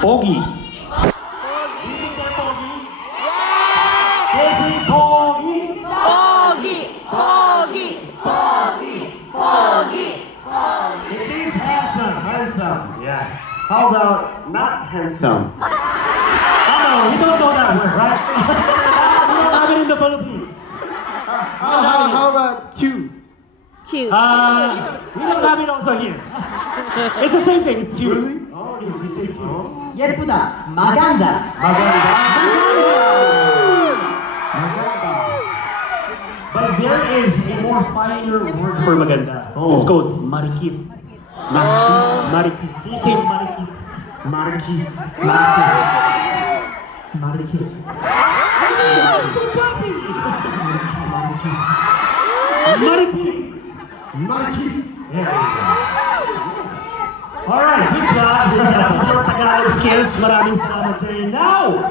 Pogi. Is he Pogi? Pogi! Pogi! Pogi! Pogi! It means handsome. Handsome. Yeah. How about not handsome? Oh, you don't know that word, right? We don't have it in the Philippines. How about cute? Cute. We don't have it also here. It's the same thing. It's cute. Really? Oh, yes, we say cute. 예쁘다, maganda. Maganda. Maganda. But there is a more finer word for maganda. Oh. It's called marikit. Marikit. Can you say marikit? Marikit. Marikit. Marikit. Marikit. There you go. Alright, good job. Good job with your Tagalog skills. Maraming salamat sa inyo. Now,